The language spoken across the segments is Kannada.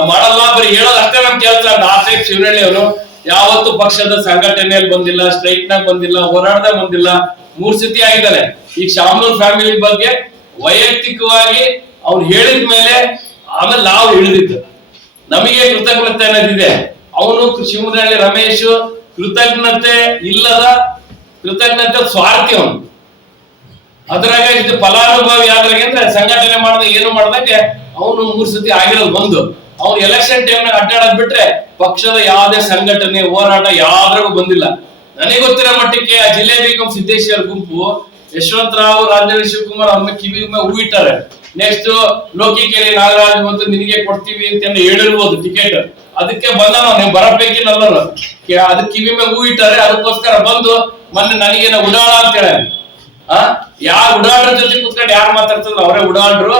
ನಾವ್ ಮಾಡಲ್ಲ ಬರೀ ಹೇಳೋದು ಅಷ್ಟೇ ನಮ್ ಕೆಲಸ. ದಾಸೆ ಶಿವನಹಳ್ಳಿ ಅವರು. ಯಾವತ್ತು ಪಕ್ಷದ ಸಂಘಟನೆಯಲ್ಲಿ ಬಂದಿಲ್ಲ ಸ್ಟ್ರೈಕ್ ನಾಗ ಬಂದಿಲ್ಲ ಹೋರಾಟದಾಗ ಬಂದಿಲ್ಲ. ಮೂರ್ ಸತಿ ಆಗಿದ್ದಾನೆ ಈಗ ಶಾಮನೂರ್ ಫ್ಯಾಮಿಲಿ ಬಗ್ಗೆ ವೈಯಕ್ತಿಕವಾಗಿ ಅವ್ರು ಹೇಳಿದ ಮೇಲೆ ಆಮೇಲೆ ನಾವು ಇಳಿದಿದ್ದು. ನಮಗೆ ಕೃತಜ್ಞತೆ ಅನ್ನೋದಿದೆ. ಅವನು ಶಿವನಹಳ್ಳಿ ರಮೇಶ್ ಕೃತಜ್ಞತೆ ಇಲ್ಲದ ಕೃತಜ್ಞತೆ ಸ್ವಾರ್ಥಿ ಅವನು. ಅದ್ರಾಗ ಇದು ಫಲಾನುಭವಿ ಆದ್ರಾಗ ಅಂದ್ರೆ ಸಂಘಟನೆ ಮಾಡ್ದ ಏನು ಮಾಡ್ದಂಗೆ ಅವನು ಮೂರ್ ಸತಿ ಆಗಿರೋದು ಬಂದು. ಅವ್ನು ಎಲೆಕ್ಷನ್ ಟೈಮ್ನಾಗ ಅಡ್ಡಾಡೋದ್ ಬಿಟ್ರೆ ಪಕ್ಷದ ಯಾವುದೇ ಸಂಘಟನೆ, ಹೋರಾಟ ಯಾವ್ದ್ರಾಗೂ ಬಂದಿಲ್ಲ. ನನಗೆ ಗೊತ್ತಿರೋ ಮಟ್ಟಕ್ಕೆ ಆ ಜಿಲ್ಲೆ ಬೇಗಂ ಸಿದ್ದೇಶ್ವರ ಗುಂಪು ಯಶವಂತರಾವ್ ರಾಜೇಂದ್ರ ಶಿವಕುಮಾರ್ ಅವ್ರನ್ನ ಕಿವಿ ಮೇಲೆ ಹೂ ಇಟ್ಟಾರೆ. ನೆಕ್ಸ್ಟ್ ಲೋಕಿಕೇರಿ ನಾಗರಾಜ್ ಮತ್ತು ನಿನಗೆ ಕೊಡ್ತೀವಿ ಅಂತ ಹೇಳಿರ್ಬೋದು ಟಿಕೆಟ್ ಅದಕ್ಕೆ ಬಂದ ನೀವು ಬರಬೇಕಿನಲ್ಲ ಅದಕ್ಕೆ ಕಿವಿ ಮೇಲೆ ಇಟ್ಟಾರೆ, ಅದಕ್ಕೋಸ್ಕರ ಬಂದು ಮೊನ್ನೆ ನನಗೇನ ಉಡಾಳ ಅಂತ ಹೇಳ. ಆ? ಯಾರು ಉಡಾಳ್ರ ಜೊತೆ ಕುತ್ಕೊಂಡು ಯಾರು ಮಾತಾಡ್ತಾರ ಅವರೇ ಉಡಾಡ್ರು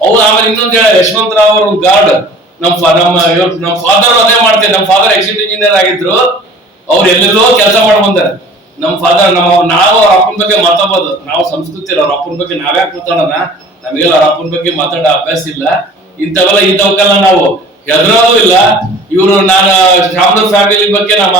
ಅವ್ರು ಆಮೇಲೆ ಇನ್ನೊಂದು ಹೇಳ ಯಶವಂತರಾವ್ ಅವ್ರ ಗಾರ್ಡ್ ನಮ್ಮ ಇವ್ರ್- ನಮ್ ಫಾದರ್ ಅದೇ ಮಾಡ್ತೇವೆ ನಮ್ ಫಾದರ್ ಎಕ್ಸಿಟ್ ಇಂಜಿನಿಯರ್ ಆಗಿದ್ರು. ಅವ್ರು ಎಲ್ಲೆಲ್ಲೋ ಕೆಲಸ ಮಾಡಿ ಬಂದಾರೆ. ನಮ್ ಫಾದರ್ ನಮ್ಮ ನಾವು ಅವ್ರ ಅಪ್ಪನ ಬಗ್ಗೆ ಮಾತಾಡ್ಬೋದು. ನಾವು ಸಂಸ್ಕೃತಿ ಅವ್ರ ಅಪ್ಪನ ಬಗ್ಗೆ ನಾವ್ಯಾಕೆ ಮಾತಾಡೋಣ? ನಮಗೆಲ್ಲ ಅವ್ರ ಅಪ್ಪನ ಬಗ್ಗೆ ಮಾತಾಡೋ ಅಭ್ಯಾಸ ಇಲ್ಲ. ಇಂಥವೆಲ್ಲ ಇಂಥವಕ್ಕೆಲ್ಲ ನಾವು. ಹೆದರೋದು ಇಲ್ಲ. ಇವರು ನಾನು ಶಾಮದ ಫ್ಯಾಮಿಲಿ ಬಗ್ಗೆ ನಮ್ಮ,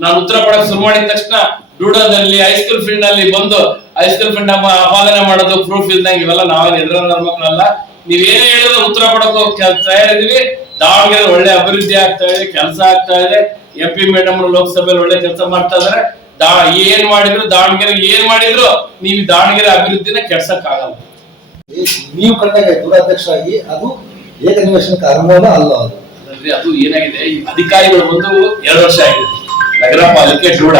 ನಾನು ಉತ್ತರ ಕೊಡಕ್ ಶುರು ಮಾಡಿದ ತಕ್ಷಣ ಡೂಡೋದಲ್ಲಿ ಹೈಸ್ಕೂಲ್ ಫೀಲ್ಡ್ ಅಲ್ಲಿ ಬಂದು ಹೈಸ್ಕೂಲ್ ಫ್ರೆಂಡ್ ನಮ್ಮ ಆಪಾದನೆ ಮಾಡೋದು ಪ್ರೂಫ್ ಇಲ್ದಂಗೆ ಇವೆಲ್ಲ ನಾವೇನು ಎದುರ ಮಕ್ಕಳಲ್ಲ ನೀವೇನೇ ಹೇಳಿದ್ರು ಉತ್ತರ ಕೊಡಕ್ಕೋ ತಯಾರಿದೀವಿ ದಾವಣಗೆರೆ ಒಳ್ಳೆ ಅಭಿವೃದ್ಧಿ ಆಗ್ತಾ ಇದೆ ಕೆಲಸ ಆಗ್ತಾ ಇದೆ. ಎಂ ಪಿ ಮೇಡಮ್ ಲೋಕಸಭೆಯಲ್ಲಿ ಒಳ್ಳೆ ಕೆಲಸ ಮಾಡ್ತಾ ಇದಾರೆ ದಾ ಏನ್ ಮಾಡಿದ್ರು ದಾವಣಗೆರೆ ಏನ್ ಮಾಡಿದ್ರು ನೀವು ದಾವಣಗೆರೆ ಅಭಿವೃದ್ಧಿನ ಕೆಡ್ಸಕ್ ಆಗಲ್ಲ ನೀವು ಕಂಡಾಗ ದುರಾಧ್ಯಕ್ಷರಾಗಿ ಅದು ಏಕನಿವೇಶನ ಕಾರಣವಲ್ಲ ಅಲ್ಲ ಅದು. ಅದು ಏನಾಗಿದೆ? ಈ ಅಧಿಕಾರಿಗಳು ಬಂದು ಎರಡು ವರ್ಷ ಆಗಿದೆ. ನಗರ ಪಾಲಿಕೆ ಜೂಡ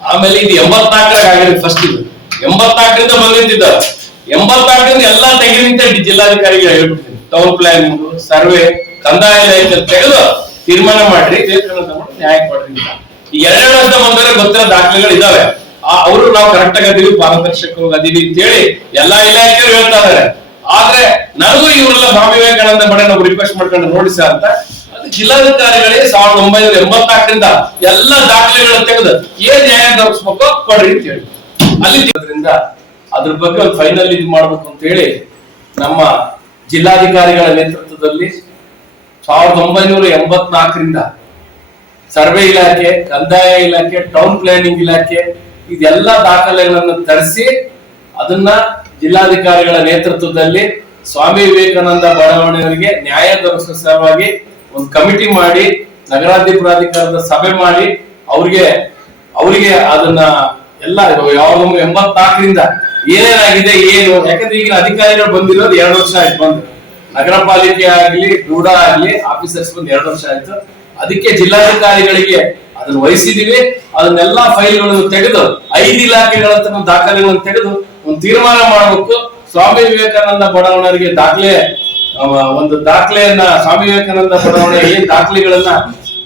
ಆಮೇಲೆ ಇದು ಎಂಬತ್ನಾಲ್ಕರಾಗ ಆಗಿದೆ ಫಸ್ಟ್ ಇದು. ಎಂಬತ್ನಾಲ್ಕರಿಂದ ಬಂದಿದ್ದ ಎಂಬತ್ನಾಲ್ಕರಿಂದ ಎಲ್ಲಾ ತೆಗೆದಿಂತ ಜಿಲ್ಲಾಧಿಕಾರಿಗೆ ಹೇಳ್ಬಿಡ್ತೀನಿ ಟೌನ್ ಪ್ಲಾನಿಂಗ್ ಸರ್ವೆ ಕಂದಾಯ ಇಲಾಖೆ ತೆಗೆದು ತೀರ್ಮಾನ ಮಾಡ್ರಿ ನ್ಯಾಯ ಕೊಡ್ರಿ ಈ ಎರಡನೇ ಹಂತ ಬಂದರೆ ಗೊತ್ತಿರೋ ದಾಖಲೆಗಳು ಇದಾವೆ. ಅವರು ನಾವು ಕರೆಕ್ಟ್ ಆಗಿ ಅದೀವಿ, ಪಾರದರ್ಶಕವಾಗಿ ಅದೀವಿ ಅಂತ ಹೇಳಿ ಎಲ್ಲಾ ಇಲಾಖೆಯವರು ಹೇಳ್ತಾ ಇದಾರೆ. ಆದ್ರೆ ನನಗೂ ಇವರೆಲ್ಲ ಸ್ವಾಮಿ ವಿವೇಕಾನಂದ ಬಡ ನಾವು ರಿಕ್ವೆಸ್ಟ್ ಮಾಡ್ಕೊಂಡು ನೋಡಿ ಸರ್ ಅಂತ ಜಿಲ್ಲಾಧಿಕಾರಿಗಳಿಗೆ ಸಾವಿರದ ಒಂಬೈನೂರ ಎಂಬತ್ನಾಲ್ಕರಿಂದ ಎಲ್ಲ ದಾಖಲೆಗಳನ್ನ ತೆಗೆದು ಏನ್ ನ್ಯಾಯ ದೊರಕಿಸ್ಬೇಕು ಕೊಡ್ರಿ ಅಂತ ಹೇಳಿ ಅಲ್ಲಿ ಅದ್ರ ಬಗ್ಗೆ ಫೈನಲ್ ಇದು ಮಾಡ್ಬೇಕು ಅಂತ ಹೇಳಿ ನಮ್ಮ ಜಿಲ್ಲಾಧಿಕಾರಿಗಳ ನೇತೃತ್ವದಲ್ಲಿ ಸಾವಿರದ ಒಂಬೈನೂರ ಎಂಬತ್ನಾಲ್ಕರಿಂದ ಸರ್ವೆ ಇಲಾಖೆ, ಕಂದಾಯ ಇಲಾಖೆ ಟೌನ್ ಪ್ಲಾನಿಂಗ್ ಇಲಾಖೆ ಇದೆಲ್ಲ ದಾಖಲೆಗಳನ್ನು ತರಿಸಿ ಅದನ್ನ ಜಿಲ್ಲಾಧಿಕಾರಿಗಳ ನೇತೃತ್ವದಲ್ಲಿ ಸ್ವಾಮಿ ವಿವೇಕಾನಂದ ಬಡಾವಣೆಯವರಿಗೆ ನ್ಯಾಯ ದೊರಕಿಸುವ ಸಲುವಾಗಿ ಒಂದು ಕಮಿಟಿ ಮಾಡಿ ನಗರಾಧಿ ಪ್ರಾಧಿಕಾರದ ಸಭೆ ಮಾಡಿ, ಅವ್ರಿಗೆ, ಅವರಿಗೆ ಅದನ್ನ ಎಲ್ಲ ಯಾವಾಗ ಎಂಬತ್ನಾಲ್ಕರಿಂದ ಏನೇನಾಗಿದೆ, ಏನು? ಯಾಕಂದ್ರೆ ಈಗಿನ ಅಧಿಕಾರಿಗಳು ಬಂದಿರೋದು ಎರಡು ವರ್ಷ ಆಯ್ತು ಬಂದು. ನಗರ ಪಾಲಿಕೆ ಆಗ್ಲಿ ಕೂಡ ಆಗ್ಲಿ, ಆಫೀಸರ್ಸ್ ಬಂದು ಎರಡು ವರ್ಷ ಆಯ್ತು. ಅದಕ್ಕೆ ಜಿಲ್ಲಾಧಿಕಾರಿಗಳಿಗೆ ಅದನ್ನ ವಹಿಸಿದೀವಿ. ಅದನ್ನೆಲ್ಲ ಫೈಲ್ಗಳನ್ನು ತೆಗೆದು, ಐದು ಇಲಾಖೆಗಳ ದಾಖಲೆಗಳನ್ನು ತೆಗೆದು ಒಂದು ತೀರ್ಮಾನ ಮಾಡಬೇಕು. ಸ್ವಾಮಿ ವಿವೇಕಾನಂದ ಬಡಾವಣೆಯವರಿಗೆ ದಾಖಲೆ ಒಂದು ದಾಖಲೆಯನ್ನ, ಸ್ವಾಮಿ ವಿವೇಕಾನಂದ ಬಡಾವಣೆ ಏನ್ ದಾಖಲೆಗಳನ್ನ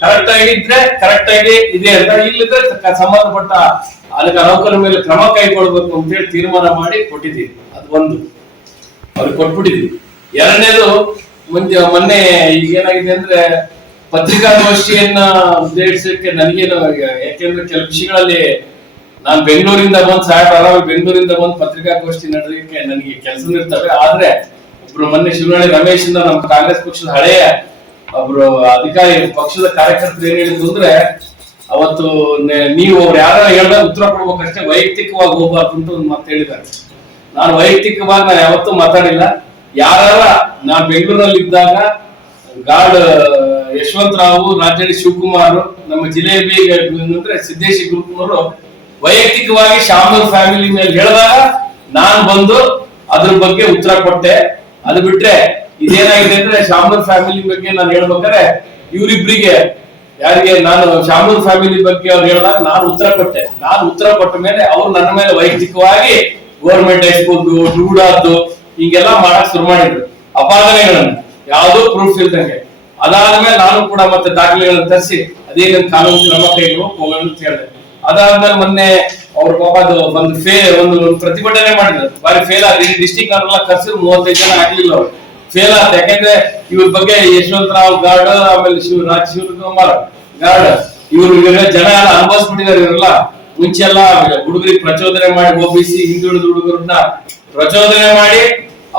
ಕರೆಕ್ಟ್ ಆಗಿದ್ರೆ ಕರೆಕ್ಟ್ ಆಗಿ ಇದೆ ಅಂತ ಇಲ್ಲಿದ್ರೆ ಸಂಬಂಧಪಟ್ಟ ಅದಕ್ಕೆ ನೌಕರ ಮೇಲೆ ಕ್ರಮ ಕೈಗೊಳ್ಬೇಕು ಅಂತ ಹೇಳಿ ತೀರ್ಮಾನ ಮಾಡಿ ಕೊಟ್ಟಿದ್ದೀವಿ. ಅದು ಒಂದು. ಅವ್ರಿಗೆ ಕೊಟ್ಬಿಟ್ಟಿದ್ವಿ. ಎರಡನೇದು ಮುಂಚೆ ಮೊನ್ನೆ ಈಗ ಏನಾಗಿದೆ ಅಂದ್ರೆ ಪತ್ರಿಕಾಗೋಷ್ಠಿಯನ್ನ ಉದ್ದೇಶಕ್ಕೆ ನನಗೇನು ಯಾಕೆಂದ್ರೆ ಕೆಲವು ವಿಷಯಗಳಲ್ಲಿ ನಾನು ಬೆಂಗಳೂರಿಂದ ಬಂದು ಸಾಹೇಬ್ ಆರಾಮಾಗಿ ಬೆಂಗಳೂರಿಂದ ಬಂದು ಪತ್ರಿಕಾಗೋಷ್ಠಿ ನಡೆದಕ್ಕೆ ನನಗೆ ಕೆಲಸ ಇರ್ತವೆ. ಆದ್ರೆ ಒಬ್ರು ಮೊನ್ನೆ ಶಿವನಹಳ್ಳಿ ರಮೇಶ್ ಇಂದ ನಮ್ಮ ಕಾಂಗ್ರೆಸ್ ಪಕ್ಷದ ಹಳೆಯ ಒಬ್ರು ಅಧಿಕಾರಿ, ಪಕ್ಷದ ಕಾರ್ಯಕರ್ತರು ಏನ್ ಹೇಳಿದ್ರು ಅಂದ್ರೆ ಅವತ್ತು ನೀವು ಅವ್ರು ಯಾರು ಹೇಳ್ದಾಗ ಉತ್ತರ ಕೊಡ್ಬೇಕಷ್ಟೇ ವೈಯಕ್ತಿಕವಾಗಿ ಹೋಗ್ಬಾರ್ದು ಅಂತ ಒಂದು ಮಾತು ಹೇಳಿದ್ದಾರೆ. ನಾನು ವೈಯಕ್ತಿಕವಾಗಿ ನಾನು ಯಾವತ್ತೂ ಮಾತಾಡಿಲ್ಲ. ಯಾರ ನಾನು ಬೆಂಗಳೂರಲ್ಲಿ ಇದ್ದಾಗ ಗಾರ್ಡ್, ಯಶವಂತರಾವು ರಾಜೇಡಿ ಶಿವಕುಮಾರ್, ನಮ್ಮ ಜಿಲೇಬಿ ಅಂದ್ರೆ ಸಿದ್ದೇಶಿ ಗ್ರೂಪ್ನವರು ವೈಯಕ್ತಿಕವಾಗಿ ಶಾಮೂರ್ ಫ್ಯಾಮಿಲಿ ಮೇಲೆ ಹೇಳಿದಾಗ ನಾನು ಬಂದು ಅದ್ರ ಬಗ್ಗೆ ಉತ್ತರ ಕೊಟ್ಟೆ. ಅದು ಬಿಟ್ರೆ ಇದೇನಾಗಿದೆ ಅಂದ್ರೆ ಶಾಮೂರ್ ಫ್ಯಾಮಿಲಿ ಬಗ್ಗೆ ನಾನು ಹೇಳ್ಬೇಕಾದ್ರೆ ಇವರಿಬ್ರಿಗೆ ಯಾರಿಗೆ? ನಾನು ಶಾಮೂರ್ ಫ್ಯಾಮಿಲಿ ಬಗ್ಗೆ ಅವ್ರು ಹೇಳಿದಾಗ ನಾನು ಉತ್ತರ ಕೊಟ್ಟೆ. ನಾನು ಉತ್ತರ ಕೊಟ್ಟ ಮೇಲೆ ಅವ್ರು ನನ್ನ ಮೇಲೆ ವೈಯಕ್ತಿಕವಾಗಿ ಗೋರ್ಮೆಂಟ್ ಹೈಸ್ಕೂಲ್ದು ಡೂಡಾದ್ದು, ಹಿಂಗೆಲ್ಲ ಮಾಡಕ್ ಶುರು ಮಾಡಿದ್ರು. ಅಪಾದನೆಗಳನ್ನು. ಯಾವುದೋ ಪ್ರೂಫ್ ಇಲ್ದಂಗೆ. ಅದಾದ್ಮೇಲೆ ನಾನು ಕೂಡ ಮತ್ತೆ ದಾಖಲೆಗಳನ್ನು ತರಿಸಿ ಅದೇನೇನು ಕಾನೂನು ಕ್ರಮ ಹೋಗೋಣ ಅಂತ ಹೇಳಿದೆ. ಅದಾದ್ಮೇಲೆ ಮೊನ್ನೆ ಅವ್ರ ಪಾಪ ಅದು ಒಂದು ಫೇ ಒಂದು ಪ್ರತಿಭಟನೆ ಮಾಡಿದ್ರು. ಬಾರಿ ಫೇಲ್ ಆಗಿ ಡಿಸ್ಟಿಕ್ ಅವರೆಲ್ಲ ಕರ್ಸಿದ್ರು, ಮೂವತ್ತೈದು ಜನ ಆಗ್ಲಿಲ್ಲ ಅವ್ರು. ಫೇಲ್ ಆಯ್ತು ಯಾಕಂದ್ರೆ ಇವ್ರ ಬಗ್ಗೆ ಯಶವಂತರಾವ್ ಗಾರ್ಡ್, ಆಮೇಲೆ ಶಿವ ರಾಜ್ ಶಿವಕುಮಾರ್ ಗಾರ್ಡ್, ಇವ್ರು ಜನ ಎಲ್ಲ ಅನುಭವಿಸ್ಬಿಟ್ಟಿದ್ದಾರೆ ಇವರೆಲ್ಲ. ಮುಂಚೆ ಎಲ್ಲ ಹುಡುಗರಿಗೆ ಪ್ರಚೋದನೆ ಮಾಡಿ ಒಬ್ಬಿಸಿ ಹಿಂದುಳಿದ ಹುಡುಗರನ್ನ ಪ್ರಚೋದನೆ ಮಾಡಿ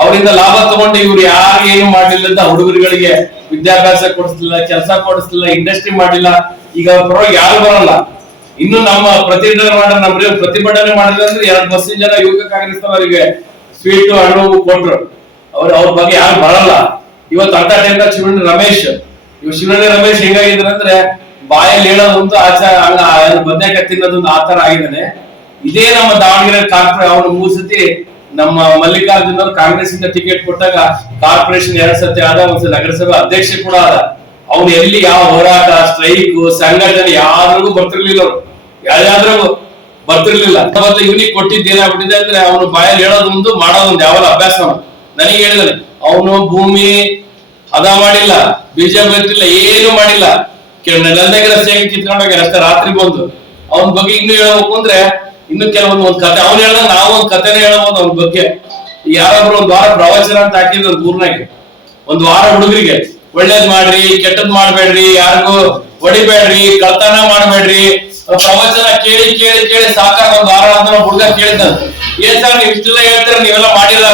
ಅವರಿಂದ ಲಾಭ ತಗೊಂಡು ಇವ್ರು ಯಾರು ಏನು ಮಾಡ್ಲಿಲ್ಲ ಅಂತ ಹುಡುಗರುಗಳಿಗೆ ವಿದ್ಯಾಭ್ಯಾಸ ಕೊಡಿಸ್ಲಿಲ್ಲ, ಕೆಲಸ ಕೊಡಿಸ್ಲಿಲ್ಲ ಇಂಡಸ್ಟ್ರಿ ಮಾಡಿಲ್ಲ ಈಗ ಪರವಾಗಿ ಯಾರು ಬರಲ್ಲ. ಇನ್ನು ನಮ್ಮ ಪ್ರತಿಭಟನೆ ಮಾಡ ನಮ್ಮ ಪ್ರತಿಭಟನೆ ಮಾಡಿದ್ರೆ ಅಂದ್ರೆ ಎರಡು ಬಸ್ಸಿನ ಜನ ಯುವಕ ಕಾಂಗ್ರೆಸ್ ಅವರಿಗೆ ಸ್ವೀಟ್ ಹಣ್ಣು ಕೊಟ್ರು ಅವ್ರ ಅವ್ರ ಬಗ್ಗೆ ಯಾರು ಬರಲ್ಲ. ಇವತ್ತು ಅಂತ ಟೈಮ್ ಶಿವಣ್ಣ ರಮೇಶ್ ಇವ್ ಶಿವಣ್ಣ ರಮೇಶ್ ಹೆಂಗಾಗಿದ್ದಾರೆ ಅಂದ್ರೆ ಬಾಯಲ್ಲಿ ಹೇಳೋದೊಂದು ಆಚಾರ ಬದನೆ ಕತ್ತಿನದು ತಿನ್ನೋದೊಂದು ಆತರ ಆಗಿದ್ದಾನೆ. ಇದೇ ನಮ್ಮ ದಾವಣಗೆರೆ ಕಾರ್ಪೊರೇ ಅವನು ಮೂರ್ ಸತಿ ನಮ್ಮ ಮಲ್ಲಿಕಾರ್ಜುನ್ ಕಾಂಗ್ರೆಸ್ ಇಂದ ಟಿಕೆಟ್ ಕೊಟ್ಟಾಗ ಕಾರ್ಪೊರೇಷನ್ ಎರಡ್ ಸತಿ ಆದ ಒಂದ್ಸಲ ನಗರಸಭೆ ಅಧ್ಯಕ್ಷ ಕೂಡ ಆದ. ಅವ್ನು ಎಲ್ಲಿ ಯಾವ ಹೋರಾಟ, ಸ್ಟ್ರೈಕ್, ಸಂಘಟನೆ ಯಾರಿಗೂ ಬರ್ತಿರ್ಲಿಲ್ಲ ಅವ್ರು. ಯಾರ್ಯಾದ್ರಿಗೂ ಬರ್ತಿರ್ಲಿಲ್ಲ. ಇವನಿಗೆ ಕೊಟ್ಟಿದ್ದೇನಾಗ್ಬಿಟ್ಟಿದೆ ಅಂದ್ರೆ ಅವನು ಬಾಯಲ್ಲಿ ಹೇಳೋದೊಂದು ಮಾಡೋದೊಂದು ಯಾವಾಗ ಅಭ್ಯಾಸ. ನನಗೆ ಹೇಳಿದನು ಅವನು ಭೂಮಿ ಹದ ಮಾಡಿಲ್ಲ, ಬೀಜ ಬಿತ್ತಿಲ್ಲ, ಏನು ಮಾಡಿಲ್ಲ. ನೆಲದಾಗಿರೋ ಸೇಗಿ ಕಿತ್ಕೊಂಡು ಹೋಗ್ಯಾರ, ಅಷ್ಟೇ ರಾತ್ರಿ ಬಂದು. ಅವನ ಬಗ್ಗೆ ಇನ್ನು ಹೇಳಬೇಕು ಅಂದ್ರೆ, ಇನ್ನು ಕೆಲವೊಂದು ಒಂದ್ ಕತೆ, ಅವ್ನು ಹೇಳ್ದ ನಾವು ಒಂದ್ ಕತೆನೇ ಹೇಳಬಹುದು ಅವನ ಬಗ್ಗೆ. ಯಾರಾದ್ರೂ ಒಂದ್ ವಾರ ಪ್ರವಚನ ಅಂತ ಹಾಕಿದ್ರು ಒಂದ್ ಊರ್ನಾಗೆ. ಒಂದ್ ವಾರ ಹುಡುಗರಿಗೆ, ಒಳ್ಳೇದ್ ಮಾಡ್ರಿ, ಕೆಟ್ಟದ್ ಮಾಡ್ಬೇಡ್ರಿ, ಯಾರಿಗೂ ಹೊಡಿಬೇಡ್ರಿ, ಕಳ್ತನ ಮಾಡ್ಬೇಡ್ರಿ. ಪ್ರವಚನ ಕೇಳಿ ಕೇಳಿ ಕೇಳಿ ಸಾಕಾಗ ಒಂದ್ ವಾರ ಅಂತ ಹುಡುಗ ಕೇಳಿದ ಏನ್ ಸರ್, ನೀವ್ ಇಷ್ಟೆಲ್ಲ ಹೇಳ್ತೀರ, ನೀವೆಲ್ಲ ಮಾಡಿಲ್ಲ